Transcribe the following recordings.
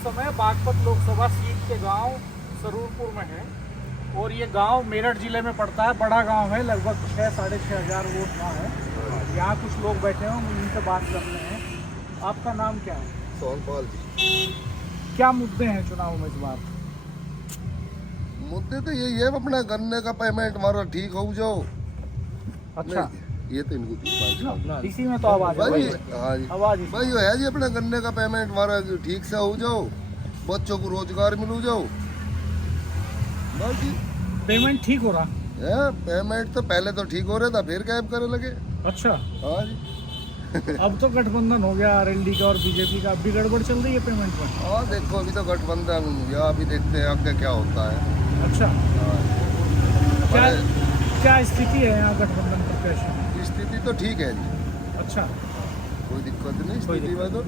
समय बागपत लोकसभा सीट के गांव सरूरपुर में है और ये गांव मेरठ जिले में पड़ता है। बड़ा गांव है, लगभग 6-6.5 वोट गाँव है। यहाँ कुछ लोग बैठे हैं, हम उनसे बात करते हैं। आपका नाम क्या है? सोनपाल जी। क्या मुद्दे हैं चुनाव में इस बार? मुद्दे तो यही है, अपना गन्ने का पेमेंट हमारा ठीक हो जाओ। अच्छा, ये तो इनको इसी में तो आवाज भाई, है। हाँ जी आवाज भाई, ये है जी अपना गन्ने का पेमेंट हमारा ठीक से हो जाओ, बच्चों को रोजगार मिल जाओ। बाकी पेमेंट ठीक हो रहा? है, पेमेंट तो पहले तो ठीक हो रहा था, फिर कैब करने लगे। अच्छा, हाँ जी। अब तो गठबंधन हो गया आरएलडी का और बीजेपी का, अब भी गड़बड़ चल रही है पेमेंट में। हाँ देखो, अभी तो गठबंधन या अभी देखते हैं आगे क्या होता है। अच्छा, हाँ। क्या हमारे क्या स्थिति है यहाँ गठबंधन प्रत्याशी की? स्थिति तो ठीक है जी, अच्छा, कोई दिक्कत नहीं स्थिति में। तो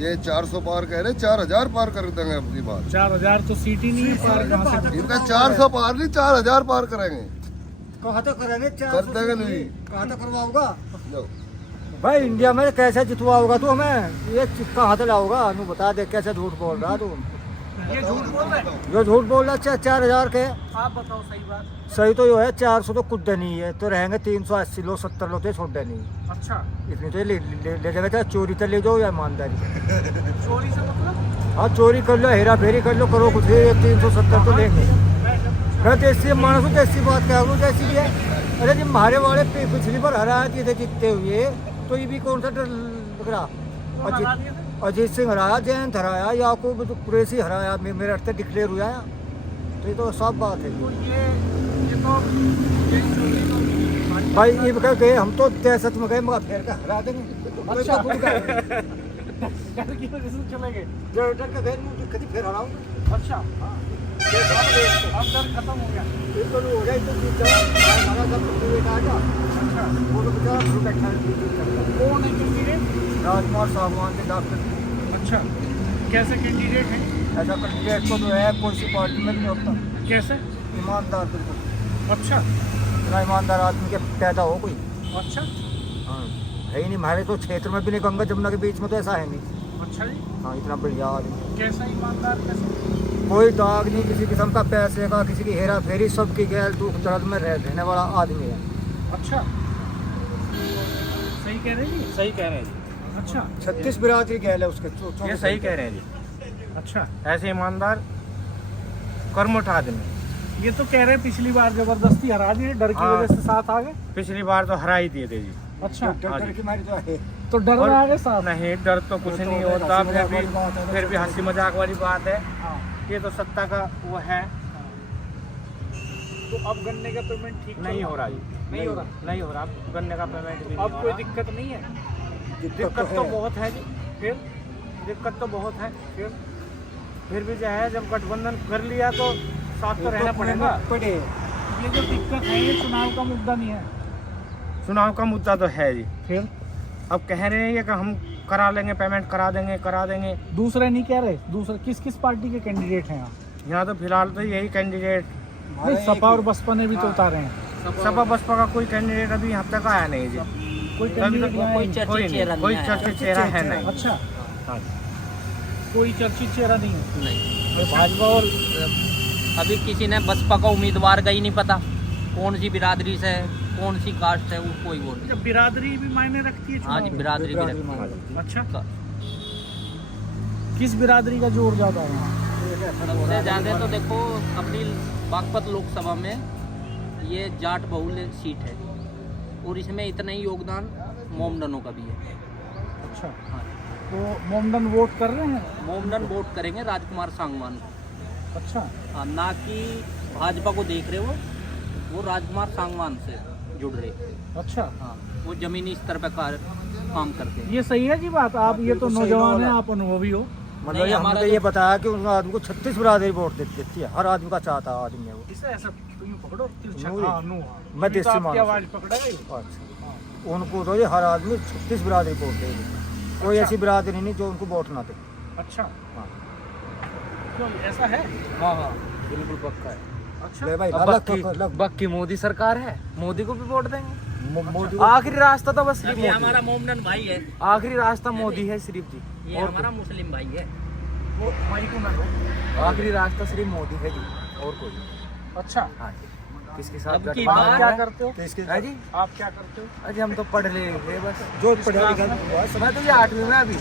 ये 400 पार कह रहे, 4000 पार कर देंगे अपनी बात। 4000 तो सीट ही नहीं है पार, कहाँ से? इनका 400 पार नहीं, 4000 पार करेंगे। कहाँ तक करेंगे? कर देंगे नहीं। कहाँ तक करवाओगा लो। भाई? इंडिया में कैसे जितवाओगा तू हमें? ये कहाँ से लाओगा? तू बता दे, कैसे झूठ बोल रहा तू? ये झूठ बोल रहे हैं? जो झूठ बोल रहा है 4000 के। आप बताओ सही बात। सही तो यो है, 400 तो कुछ नहीं है, तो रहेंगे 380 लोग, 70 लोग तो छोड़ देनी। अच्छा, इतनी तो ले जाएगा, चाहे चोरी तो ले जाओ या ईमानदारी। चोरी से मतलब? हाँ, चोरी कर लो, हेरा फेरी कर लो, करो कुछ, 370 तो लेंगे। मैं देसी मानस हूँ, देसी बात क्या करूँ, जैसी भी है। अरे जी, हमारे वाले पिछली बार हराया दिए थे जीतते हुए, तो ये भी कौन सा डर लग रहा? अजीत सिंह हराया, जयंत हराया, याकूब कुरैशी हराया, मेरे अर्थ डिक्लेयर हुआ। तो ये तो सब बात है तो ये तो भाई। ये कह गए हम तो दहशत में गए, मगर फिर का हरा देंगे। अच्छा। डर की वजह से चले गए? डर के गए कभी फिर हराऊंगा। अच्छा, अब डर खत्म हो गया। बिल्कुल हो गया, तो हमारा सब बेटा आ जा। अच्छा, वो तो बेचारा घर बैठा है। कौन है कैंडिडेट? राजकुमार साहबान के डॉक्टर। अच्छा, कैसे कैंडिडेट है? ऐसा कैंडिडेट को जो है कोई सी पार्टी में भी नहीं होता। कैसे? ईमानदार बिल्कुल। अच्छा, इतना ईमानदार आदमी के पैदा हो कोई। अच्छा, हाँ, है ही नहीं हमारे तो क्षेत्र में भी नहीं, गंगा जमुना के बीच में तो ऐसा है नहीं। अच्छा जी। हाँ, इतना बढ़िया आदमी, कैसा ईमानदार? कैसे? कोई दाग नहीं किसी किस्म का, पैसे का, किसी की हेरा फेरी, सबकी गैर दुख दर्द में रहने वाला आदमी है। अच्छा, सही कह रहे हैं जी? सही कह रहे हैं जी, अच्छा, 36 बिरादरी गैल है उसके। ये सही कह रहे हैं जी। अच्छा, ऐसे ईमानदार कर्मठ आदमी। ये तो कह रहे हैं पिछली बार जबरदस्ती हरा दिए, डर की हाँ। वजह से साथ आ गए। पिछली बार तो हरा ही दिए थे जी। अच्छा, डर की मारी तो है। तो डर और में आ गए साथ? नहीं, डर तो कुछ डर तो नहीं है, होता, हंसी मजाक वाली बात है, फिर भी हंसी मजाक वाली बात है। हाँ। ये तो सत्ता का वो है। तो अब गन्ने का पेमेंट ठीक नहीं चल हो रहा जी, नहीं हो रहा? नहीं हो रहा, गन्ने का पेमेंट भी नहीं अब हो कोई रहा। दिक्कत नहीं है? दिक्कत तो बहुत है जी, फिर दिक्कत तो बहुत है। फिर भी जो है, जब गठबंधन कर लिया तो साथ तो रहना पड़ेगा। पड़े। ये जो दिक्कत है ये चुनाव का मुद्दा नहीं है? चुनाव का मुद्दा तो है जी। फिर अब कह रहे हैं कि हम करा लेंगे, पेमेंट करा देंगे। दूसरे नहीं कह रहे? दूसरे किस किस पार्टी के कैंडिडेट हैं यहाँ? यहाँ तो फिलहाल तो यही कैंडिडेट, नहीं, सपा और बसपा ने भी तो उतारे हैं। सपा बसपा का कोई कैंडिडेट अभी यहाँ तक आया नहीं जी। कोई अभी कैंडिडेट तक यहाँ कोई है? चर्चित चेहरा है नहीं। अच्छा, हाँ। कोई चर्चित चेहरा नहीं है? नहीं, भाजपा और अभी किसी ने बसपा का उम्मीदवार का ही नहीं पता, कौन सी बिरादरी से है, कौन सी कास्ट है, उसको ही वोट। अच्छा, बिरादरी भी मायने रखती है हाँ जी, चुनाव में? बिरादरी भी रखती है। अच्छा, किस बिरादरी का जोर ज्यादा है यहाँ? सबसे ज़्यादा तो देखो अपनी बागपत लोकसभा में ये जाट बहुल सीट है और इसमें इतना ही योगदान मोमडनों का भी है। अच्छा, हाँ, तो मोमडन वोट कर रहे हैं? मोमडन वोट करेंगे राजकुमार सांगवान को। अच्छा, हाँ, ना कि भाजपा को देख रहे वो राजकुमार सांगवान से जुड़ रहे। अच्छा, हाँ, वो जमीनी स्तर पर काम करते हैं। ये सही है जी बात? आप ये तो नौजवान हैं, आप अनुभवी हो। मतलब नहीं, हमने हमारा तो ये बताया कि उस आदमी को 36 बिरादरी वोट देती है, हर आदमी का चाहता आदमी है वो। इसे ऐसा तुम पकड़ो तिरछा। नूरी। हाँ, नू। मैं देसी आपकी मानस हूँ। आवाज पकड़ेगा ही। अच्छा, उनको तो ये हर आदमी 36 बिरादरी वोट देगी, कोई अच्छा। ऐसी बिरादरी नहीं जो उनको वोट ना दे। अच्छा, हाँ। क्यों ऐसा है? हाँ, बिल्कुल पक्का है। अच्छा, ले भाई, अब बाकी मोदी सरकार है, मोदी को भी वोट देंगे। मोदी आखिरी रास्ता तो बस सिर्फ ये मोदी। हमारा मोमडन भाई है, आखिरी रास्ता मोदी है सिर्फ जी। ये हमारा मुस्लिम भाई है। वो माइक को ना दो। आखिरी रास्ता सिर्फ मोदी है जी, और कोई नहीं। अच्छा, हाँ जी, किसके साथ अब की गठबंधन बार है? क्या करते हो? किसके है जी? आप क्या करते हो? अजी हम तो पढ़ ले गए बस, जो पढ़ा लिखा हुआ है। समय तो ये 8वीं में अभी।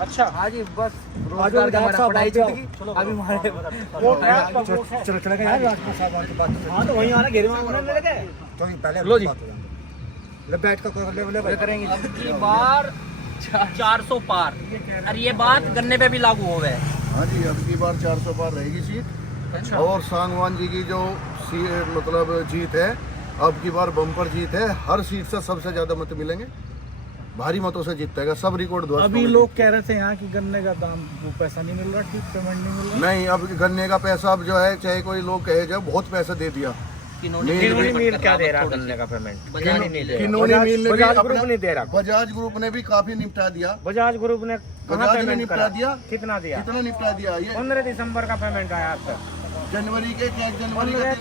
अच्छा, हाँ जी, बस रोजगार का हमारा पढ़ाई छूट गई। अभी हमारे वोट है आपका? वोट है? चलो चला गया राजपूत साहब की बात। हाँ तो वहीं आना घेरे में उन्होंने लगे तो पहले लो जी ले बैठ कर ले करेंगे। अब की बार 400 पार, और ये बात गन्ने पे भी लागू हो गए। हाँ जी, अब की बार 400 पार रहेगी सीट। अच्छा, और सांगवान जी की जो मतलब जीत है, अब की बार बम्पर जीत है। हर सीट से सबसे ज्यादा मत मिलेंगे, भारी मतों से जीतेगा। सब रिकॉर्ड ध्वस्त अभी हो गए। लोग कह रहे थे यहाँ की गन्ने का दाम वो पैसा नहीं मिल रहा, ठीक पेमेंट नहीं मिल रहा। नहीं, अब गन्ने का पैसा अब जो है, चाहे कोई लोग कहे जाए, बहुत पैसा दे दिया। किन्होंने किन्होंने क्या दे रहा गन्ने का पेमेंट? बजाज नहीं दे किन्होंने मिल ने भी बजाज ग्रुप अपना- नहीं दे रहा। बजाज ग्रुप ने भी काफी निपटा दिया। बजाज ग्रुप ने बजाज ने निपटा दिया। कितना दिया? कितना निपटा दिया? ये 15 दिसंबर का पेमेंट आया अब तक। जनवरी के क्या, जनवरी का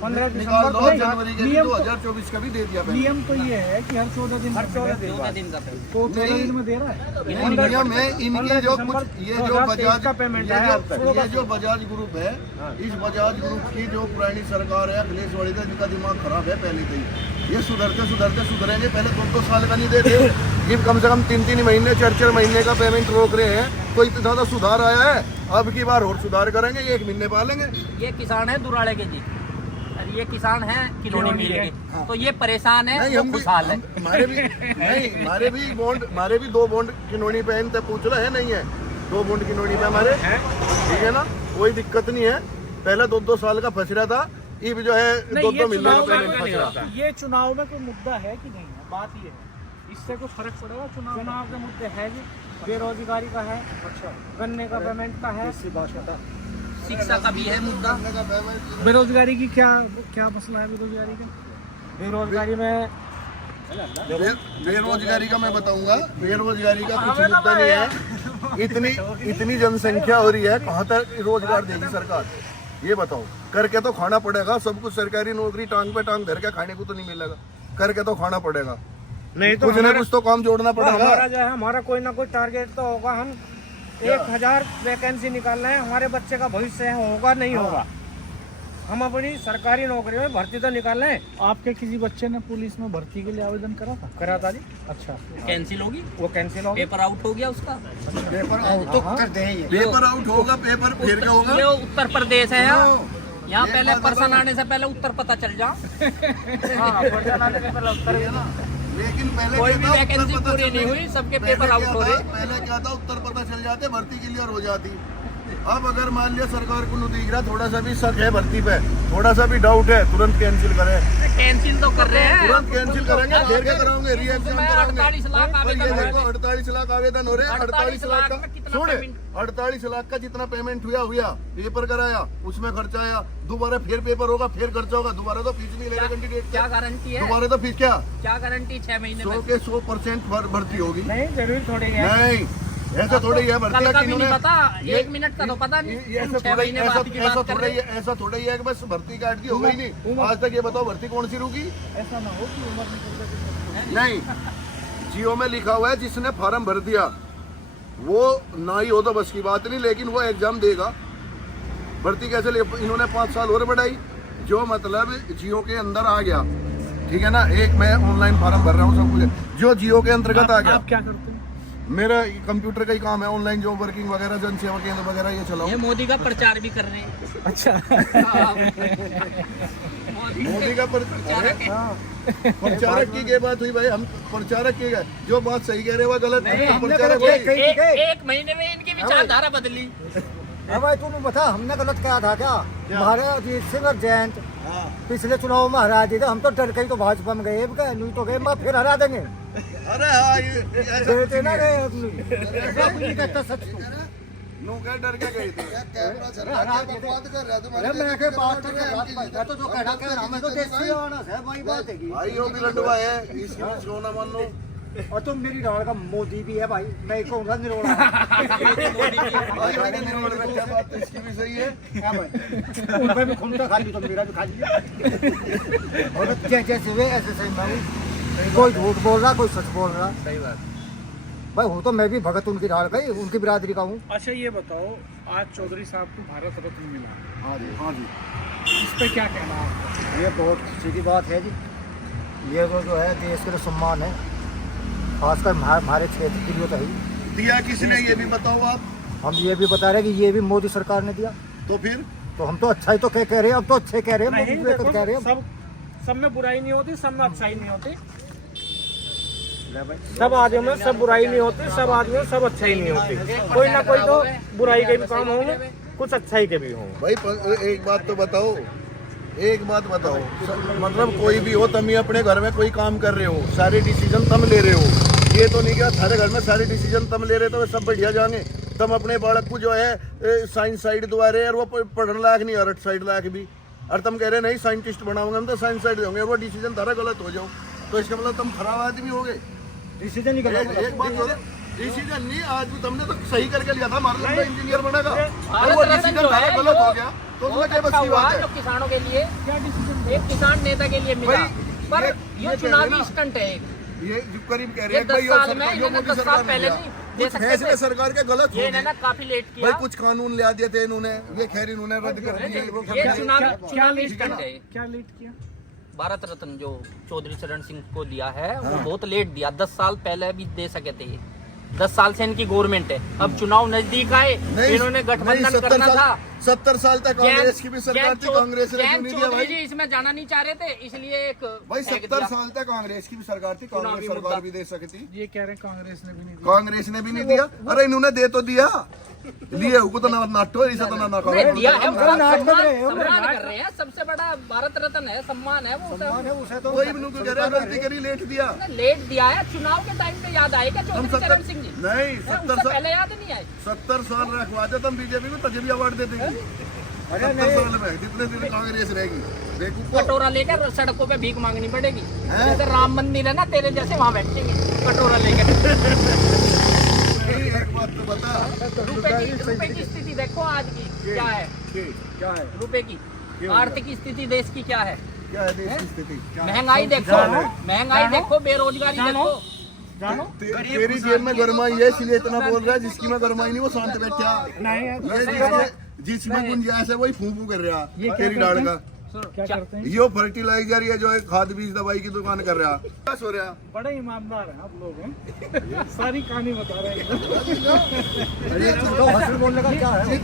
15 निकाल दो, नहीं, जनवरी के नियम तो- 2024 का भी दे दिया मैंने। नियम तो ये है कि हर 14 दिन 14 दिन का पेमेंट। तो 14 दिन में दे रहा है। नियम है इनके जो कुछ ये जो बजाज का पेमेंट ये आया अब तक। जो बजाज ग्रुप है, इस बजाज ग्रुप की जो पुरानी सरकार है, अखिलेश वाली का, जिनका दिमाग खराब है पहले से ही, ये सुधरेंगे। पहले 2 साल का नहीं देते, ये कम से कम 3 महीने 4 महीने का पेमेंट रोक रहे हैं। तो इतना ज्यादा सुधार आया है, अब की बार और सुधार करेंगे, 1 महीने पालेंगे। ये किसान है दुराड़े के जी, और ये किसान है किलोनी मिल के, तो ये परेशान है, नहीं, वो हम भी खुशहाल है। हमारे भी नहीं, हमारे भी 2 बॉन्ड किनोनी पे हैं, पूछ रहे हैं, नहीं है 2 बॉन्ड किनोनी पे हमारे, ठीक है ना, कोई दिक्कत नहीं है। पहले 2 साल का फंस रहा था, ये भी जो है 2 महीने का पेमेंट फंस रहा था। ये चुनाव में कोई मुद्दा है कि नहीं है? बात ये है, इससे कोई फर्क पड़ेगा? चुनाव के मुद्दे है जी, बेरोजगारी का है, अच्छा, गन्ने का पेमेंट का है, शिक्षा का भी है मुद्दा। बेरोजगारी की क्या क्या मसला है बेरोजगारी का? बेरोजगारी में बेरोजगारी का मैं बताऊंगा, बेरोजगारी का कुछ मुद्दा नहीं है। इतनी जनसंख्या हो रही है, कहाँ तक रोजगार देगी सरकार? ये बताओ। करके तो खाना पड़ेगा, सब कुछ सरकारी नौकरी टांग पे टांग धर के खाने को तो नहीं मिलेगा, करके तो खाना पड़ेगा। नहीं तो कुछ ना कुछ तो काम जोड़ना पड़ेगा। हमारा जो है, हमारा कोई ना कोई टारगेट तो होगा। हम 1000 वैकेंसी निकाल रहे हैं, हमारे बच्चे का भविष्य होगा नहीं होगा। हम अपनी सरकारी नौकरी में भर्ती तो निकाल रहे हैं। आपके किसी बच्चे ने पुलिस में भर्ती के लिए आवेदन करा था? करा था जी, अच्छा, कैंसिल होगी, वो कैंसिल हो गया। पेपर आउट हो गया उसका। पेपर आउट तो कर दे ये। पेपर आउट होगा, पेपर फिर क्या होगा? ये उत्तर प्रदेश है यहाँ पहले पर्सन आने से पहले उत्तर पता चल जा। लेकिन पहले कोई क्या भी था, वैकेंसी उत्तर पता पूरी चल नहीं जाती। हुई, सबके पहले पेपर आउट क्या हो था, रहे। पहले क्या था, उत्तर पता चल जाते, भर्ती क्लियर हो जाती। अब अगर मान लिया सरकार को नहीं दिख रहा, थोड़ा सा भी शक है भर्ती पे, थोड़ा सा भी डाउट है, तुरंत कैंसिल करें। कैंसिल तो कर रहे हैं, तुरंत कैंसिल करेंगे, फिर क्या कराओगे? री-एग्जाम उसमें कराओगे। 48 लाख पर ये आवेदन हो देखो, रहे। 48 लाख आवेदन हो रहे हैं। 48 लाख का में कितना सुन, पेमेंट? 48 लाख का जितना पेमेंट हुआ, पेपर कराया, उसमें खर्चा आया, दोबारा फिर पेपर होगा, फिर खर्चा होगा, दोबारा तो फीस नहीं ले रहे कैंडिडेट क्या का, गारंटी है? दोबारा तो फीस क्या क्या गारंटी 6 महीने 100 में? के 100% भर्ती होगी? नहीं जरूरी थोड़ी है। नहीं, ऐसा थोड़ा ही है भर्ती कल का भी इन्होंने- नहीं पता, ये- 1 मिनट का तो पता नहीं, ये ऐसा 6 थोड़ा ही महीने बाद की बात कर रहे हैं। ऐसा थोड़ा ही है कि बस भर्ती काट दी हो गई नहीं। आज तक ये बताओ भर्ती कौन सी रुकी? ऐसा ना हो कि उम्र निकल जाए। नहीं, जियो में लिखा हुआ है जिसने फॉर्म भर दिया वो ना ही हो तो बस की बात नहीं, लेकिन वो एग्जाम देगा। भर्ती कैसे ले? इन्होंने 5 साल और बढ़ाई, जो मतलब जियो के अंदर आ गया, ठीक है ना। एक मैं ऑनलाइन फॉर्म भर रहा हूँ, सब कुछ जो जियो के अंतर्गत आ गया। आप क्या करते हैं? मेरा कंप्यूटर का ही काम है, ऑनलाइन जॉब वर्किंग वगैरह, जन सेवा केंद्र वगैरह ये चलाओ। ये मोदी का प्रचार भी कर रहे हैं। अच्छा, मोदी का प्रचारक की क्या बात हुई भाई? हम प्रचारक की गए, जो बात सही कह रहे हैं वो गलत है। प्रचारक वही। एक महीने में इनकी विचारधारा बदली। अब भाई तूने बता हमने गलत कहा था क्या? महाराज अजीत सिंह और जयंत पिछले चुनाव में हरा दिए थे, हम तो डर के ही तो भाजपा में गए, नहीं तो गए फिर हरा देंगे। अरे हाँ, ये ऐसा देते ना गए अपनी कहता सच तो। नो क्या डर के गए थे? अरे मैं के बात कर रहा हूं, मैं तो जो कहना कह रहा हूं, मैं तो देसी आना है भाई, बात है की। भाई यो भी लंडवा है, इसकी जो ना मान लो। और तुम मेरी डाल का मोदी भी है भाई, मैं कहूँगा निरोड़ा। भाई भाई के निर्माण में क्या बात है, इसकी भी सही है। क्या भाई उनका भी खून का खा ली तो मेरा भी खा लिया। और जैसे वे ऐसे सही मैं हूँ, कोई झूठ बोल रहा, कोई सच बोल रहा। सही बात। भाई वो तो मैं भी भगत उनकी ढाल का ही, उनकी बिरादरी का हूँ। अच्छा ये बताओ, आज चौधरी साहब को भारत रत्न मिला, हाँ जी, हाँ जी। इस पे क्या कहना है आपका? ये बहुत खुशी की बात है जी। ये तो जो है देश के लिए सम्मान है, खासकर हमारे क्षेत्र के लिए तो है। दिया किसने ये भी बताओ आप। हम ये भी बता रहे हैं कि ये भी मोदी सरकार ने दिया, तो फिर तो हम तो अच्छा ही तो कह रहे हैं, अब तो अच्छे कह रहे हैं, नहीं, मोदी देखो, कह रहे हैं। सब में बुराई नहीं होती, सब में अच्छाई नहीं होती। सब आदमियों में सब बुराई नहीं होती, सब आदमियों में सब अच्छाई नहीं होती। कोई ना कोई तो बुराई के भी काम होंगे, कुछ अच्छाई के भी होंगे। भाई एक बात तो बताओ, एक बात बताओ, मतलब कोई भी हो, तुम ही अपने घर में कोई काम कर रहे हो, सारे डिसीजन तुम ले रहे हो। ये तो नहीं क्या थारे घर में सारे डिसीजन तुम ले रहे तो सब बढ़िया जाएंगे। तुम अपने बालक को जो है साइंस साइड दुआ रहे और वो पढ़ने लायक नहीं, आर्ट साइड लायक भी, और तुम कह रहे नहीं साइंटिस्ट बनाऊंगा, हम तो साइंस साइड देंगे, वो डिसीजन तारा गलत हो जाओ, तो इसका मतलब तुम खराब आदमी हो गए। डिसीजन नहीं एक बात बोलो, डिसीजन नहीं, आज भी तुमने तो सही करके लिया था, हमारा लड़का इंजीनियर बनेगा, और वो डिसीजन तारा गलत हो गया, तो उसमें क्या बस की बात है। जो किसानों के लिए, क्या डिसीजन? एक किसान नेता के लिए मिला, पर ये चुनावी स्टंट है। ये जो करीब कह रहे ये हैं भाई, 10 साल में इन्होंने 10 साल पहले नहीं दे कुछ सकते फैसले थे। सरकार के गलत हो ये गए इन्होंने काफी लेट भाई, किया। कुछ कानून ले दिए थे इन्होंने, ये खैर इन्होंने रद्द कर दिए। ये चुनावी स्टंट है। क्या लेट किया? भारत रत्न जो चौधरी चरण सिंह को दिया है वो बहुत लेट दिया, 10 साल पहले भी दे सके थे। ये 10 साल से इनकी गवर्नमेंट है, अब चुनाव नजदीक आए, इन्होंने गठबंधन करना था। 70 साल तक कांग्रेस की भी सरकार थी, कांग्रेस ने क्यों नहीं दिया चौधरी भाई? जी इसमें जाना नहीं चाह रहे थे, इसलिए एक भाई फेंक 70 दिया। साल तक कांग्रेस की भी सरकार थी, कांग्रेस चुनावी सरकार मुद्दा। भी दे सकती, ये कह रहे हैं कांग्रेस ने भी नहीं दिया। कांग्रेस ने भी नहीं दिया। अरे इन्होंने दे तो दिया, लिए हुकू तो ना नाटो, ऐसा तो ना करो। नहीं दिया है, हम नाच कर रहे हैं, हम सम्मान कर रहे हैं, सबसे बड़ा भारत रत्न है, सम्मान है वो सब। उसे तो कोई भी नुकसान कह रहा है, गलती करी, लेट दिया। लेट दिया है, चुनाव के टाइम पे याद आएगा हम चौधरी चरण सिंह जी, नहीं उससे 70 साल, पहले याद नहीं आए। 70 साल रखवा दे तुम बीजेपी को, तजबी अवार्ड दे देंगे। 70 साल में जितने दिन कांग्रेस रहेगी, देखो कटोरा लेकर सड़कों पे भीख मांगनी पड़ेगी। जैसे राम मंदिर है ना, तेरे जैसे वहाँ बैठेंगे कटोरा लेकर। एक बात तो बता, रुपए की स्थिति देखो आज की क्या है, क्या है, रुपए की आर्थिक स्थिति देश की क्या है, क्या है देश की स्थिति, क्या है? महंगाई देखो, महंगाई देखो, बेरोजगारी देखो। जानो तेरी जेब में गरमाई है इसलिए इतना बोल रहा है, जिसकी में गरमाई नहीं वो शांत बैठा। ये जिसमें गुंजाइश है वही फूंफू कर रहा है तेरी डाल का। क्या करते हैं? यो फर्टिलाइजर ये जो है खाद बीज दवाई की दुकान कर रहा, क्या हो रहा? बड़े ईमानदार हैं आप लोग हैं। सारी कहानी बता रहे हैं। तो हंसल बोलने का क्या है?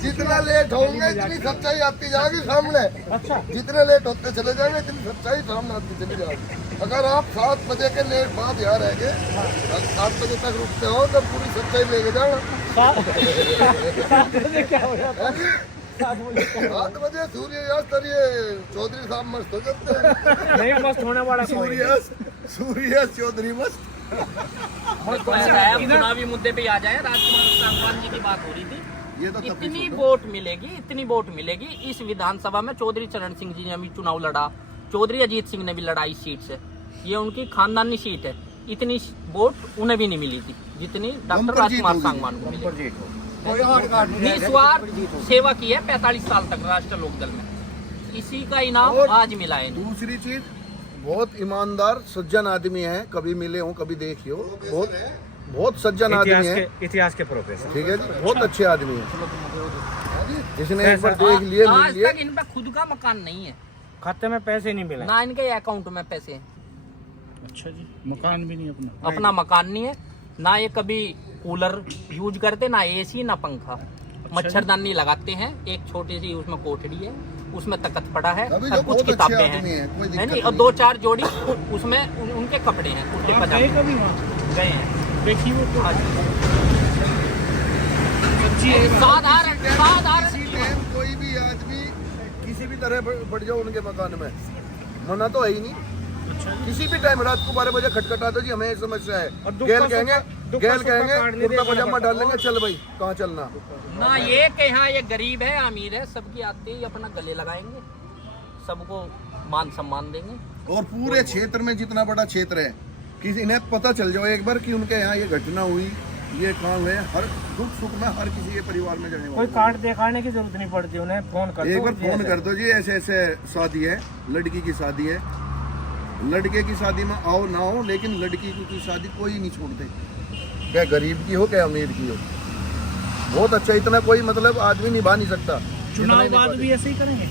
जितना लेट होंगे इतनी सच्चाई आती जाएगी सामने। अच्छा, जितने लेट होते चले जाएंगे इतनी सच्चाई सामने आती चली जाएगी। अगर आप 7 बजे के लेट बाद यहाँ रहेंगे, 7 बजे तक रुकते हो तो पूरी सच्चाई लेके जाओ। 7 बजे क्या हो जाता है? 7 बजे सूर्यास्त और ये चौधरी साहब मस्त हो जाते हैं। नहीं मस्त होने वाला कोई नहीं। सूर्यास्त चौधरी मस्त। अब चुनावी मुद्दे पे आ जाए, राजकुमार सांगवान जी की बात हो रही थी। ये तो इतनी वोट मिलेगी, इतनी वोट मिलेगी इस विधानसभा में। चौधरी चरण सिंह जी ने भी चुनाव लड़ा, चौधरी अजीत सिंह ने भी लड़ा इस सीट से, ये उनकी खानदानी सीट है। इतनी वोट उन्हें भी नहीं मिली थी जितनी डॉक्टर राजकुमार सांगवान को मिली। 20 बार सेवा की है 45 साल तक राष्ट्रीय लोकदल में, इसी का इनाम आज मिला है। दूसरी चीज, बहुत ईमानदार सज्जन आदमी है, कभी मिले हो कभी देखे हो, बहुत सज्जन आदमी है, इतिहास के प्रोफेसर। ठीक है जी, बहुत अच्छे आदमी है। जिसने एक बार देख लिए, मिल आज लिए। तक इन पे खुद का मकान नहीं है, खाते में पैसे नहीं मिले। ना इनके अकाउंट में पैसे हैं। अच्छा जी, मकान भी नहीं अपना। अपना मकान नहीं है, ना ये कभी कूलर यूज करते, ना एसी, ना पंखा। मच्छरदानी लगाते हैं, एक छोटी सी उसमें कोठड़ी है, उसमें तख्त पड़ा है, अभी और जो कुछ बहुत किताबें अच्छे हैं, आदमी हैं, कोई है दिक्कत नहीं, और नहीं। 2-4 जोड़ी उसमें उनके कपड़े हैं, कुर्ते आप गए पजामे कभी वहाँ? गए हैं। देखिए वो तो साधारण कोई भी आदमी किसी भी तरह बढ़ जाओ उनके मकान में, मना तो है ही नहीं। किसी भी टाइम रात को 12 बजे खटखटा दो जी, हमें ये समस्या है, और दुख गैल का कहेंगे दुख का कुर्ता पजामा डाल लेंगे, चल भाई कहाँ चलना। ना ये कि हाँ ये गरीब है अमीर है, सबकी आते ही अपना गले लगाएंगे, सबको मान सम्मान देंगे। और पूरे क्षेत्र में जितना बड़ा क्षेत्र है, किसी इन्हें पता चल जाओ एक बार कि उनके यहाँ ये घटना हुई, ये काम है, हर दुख सुख में हर किसी के परिवार में जाने कोई वाला। कार्ड दिखाने की जरूरत नहीं पड़ती, उन्हें फोन कर एक दो बार जी, फोन ऐसे। कर दो जी, ऐसे ऐसे शादी है, लड़की की शादी है, लड़के की शादी में आओ ना हो, लेकिन लड़की की शादी कोई नहीं छोड़ते, क्या गरीब की हो क्या अमीर की हो। बहुत अच्छा, इतना कोई मतलब आदमी निभा नहीं सकता। चुनाव बाद भी ऐसे ही करेंगे?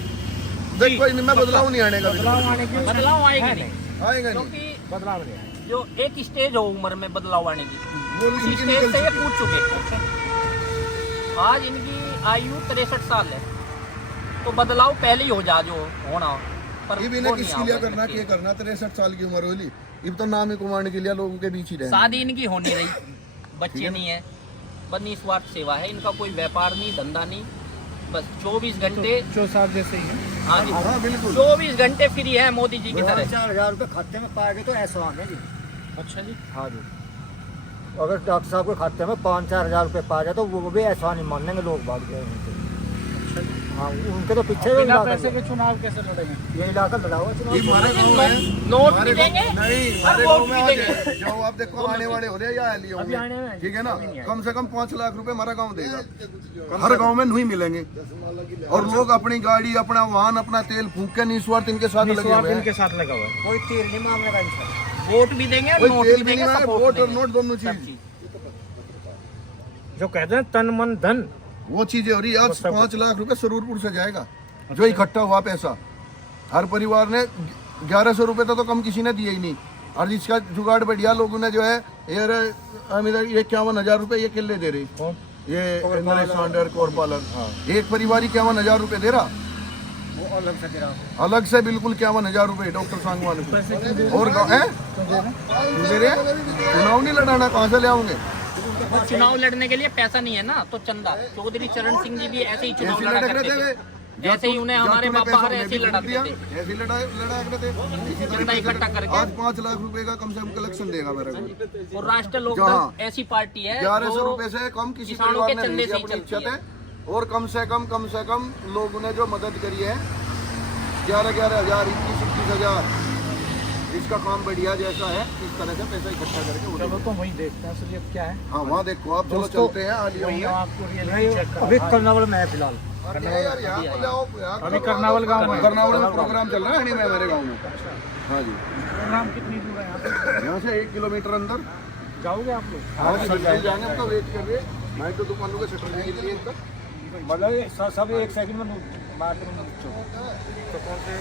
देखो इनमें बदलाव नहीं आने का, बदलाव आने की बदलाव आएगा नहीं, आएगा नहीं। क्योंकि बदलाव नहीं आएगा। जो एक स्टेज हो उम्र में बदलाव आने की, वो उस इनकी स्टेज निकल से ये चुकी है। पूछ चुके। आज इनकी आयु 63 साल है, तो बदलाव पहले ही हो जा जो होना, पर ये भी वो ना नहीं किसके लिए होगा करना, इनके। क्या करना, 63 साल की उम्र होली, अब तो नाम ही कुमारने के लिए लोगों के बीच ही रहना। शादी इनकी हो नहीं रही, बच्चे नहीं है, बस निस्वार्थ सेवा है इनका, कोई व्यापार नहीं, धंधा नहीं, बस 24 घंटे। चौसार जैसे ही है। हाँ जी, हाँ बिल्कुल। 24 घंटे फ्री है मोदी जी की तरह। 4,000 रुपये खाते में पाएंगे तो एहसान है जी। अच्छा जी, हाँ जी, अगर डॉक्टर साहब के खाते में 5-4 हज़ार रुपये पा जाए तो वो भी एहसान ही मानेंगे लोग भाग गए उनके। हाँ, उनके तो पीछे बिना इलाका पैसे है। के चुनाव कैसे लड़ेंगे? ये इलाका लड़ा हुआ चुनाव। ये हमारे गाँव में नोट भी देंगे नहीं, और हमारे वोट गाँव में भी आ देंगे। जाए, जो आप देखो आने वाले हो रहे या लिए अभी आने होंगे, में ठीक है ना, कम से कम 5 लाख रुपए हमारा गांव देगा, हर गांव में नहीं मिलेंगे। और लोग अपनी गाड़ी, अपना वाहन, अपना तेल फूंक के निस्वार्थ इनके साथ लगे निस्वार्थ हुए हैं। इनके साथ लगा हुआ है। कोई तीर नहीं मांगने का इनसे। वोट भी देंगे और कोई नोट तेल भी भी नहीं देंगे, है, सपोर्ट वोट और देंगे। नोट दोनों सब चीज, जो कहते हैं तन मन धन, वो चीजें हो रही है। आज 5 लाख रुपए सरूरपुर से जाएगा, जो इकट्ठा हुआ पैसा, हर परिवार ने 1100 रुपए तो कम किसी ने दिए ही नहीं। और जिसका जुगाड़ बढ़िया लोगों ने जो है यार, हम इधर 51,000 रुपए ये किले दे रहे, कौन? ये नरेश सांडर कौर पालन, एक परिवार 51,000 रुपए दे रहा, वो अलग से गिरा। अलग से बिल्कुल 51,000 रुपए डॉक्टर सांगवान को। और क्यों दे रहे हैं? चुनाव नहीं लड़ाना, कहाँ से ले आओगे? और चुनाव लड़ने के लिए पैसा नहीं है ना, तो चंदा। चौधरी चरण सिंह जी भी ऐसे ही चुनाव ऐसे लड़ा लड़क करते रहे थे थे, वे। ऐसे ही उन्हें हमारे जाटों ने बाबा पैसा हर ऐसे ही उन्हें भी लड़ाते दिया, थे। ऐसे ही लड़ा करते थे। इसी तरह चंदा पैसा इकट्ठा करके। आज 5 लाख रुपए का कम से कम कलेक्शन देगा मेरे को। और राष्ट्र लोक जहाँ दल ऐसी पार्टी है 1100 जो रुपए से कम किसी किसानों परिवार के ने चंदे नहीं से दी ही अपनी चलती इच्छा है। थे। और कम से कम लोगों ने जो मदद करी है 11,000 21,000 21,000, इसका काम बढ़िया जैसा है, इस तरह से पैसा इकट्ठा करके उड़े। चलो तो वही देखते हैं असलियत क्या है। हाँ वहाँ देखो आप, चलो दोस्तों, चलते हैं आलिया वही में। आपको रियलिटी चेक अभी करा। कर्नावल में है फिलहाल। यार यहाँ को लाओ, यहाँ अभी करनावल गांव में करनावल में प्रोग्राम चल रहा है नहीं, मैं मेरे गाँव में। हाँ जी, प्रोग्राम कितनी दूर है यहाँ से? यहाँ से 1 किलोमीटर अंदर। जाओगे आप लोग? हाँ जी, बिल्कुल जाएंगे, हम तो वेट कर रहे हैं। मैं तो दुकानों के शटर नहीं लिए तक। मतलब सब एक सेकंड में मार्केट में तो कौन से